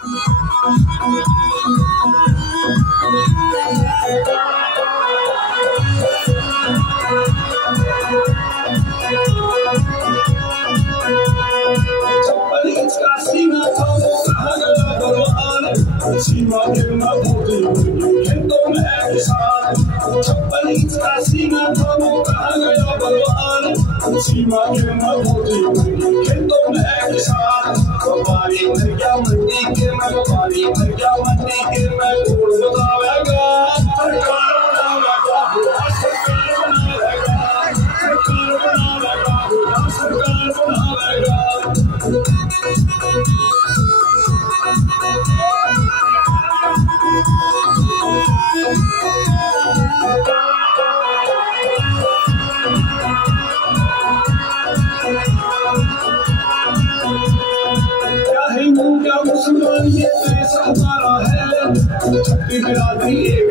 सीमा के ना मोदी खेतों में किसान छप्पन इंच का सीना था वो कहा गया बलवान सीमा के ना मोदी खेतों में किसान बारी भर गया मंडी के मैं बारी भर गया मंडी के मैं तोड़ बतावेगा सरकार बनावेगा सरकार बनावेगा सरकार बनावेगा सरकार बनावेगा क्या मुसलमान ये देश हमारा है छठी बिरादरी एक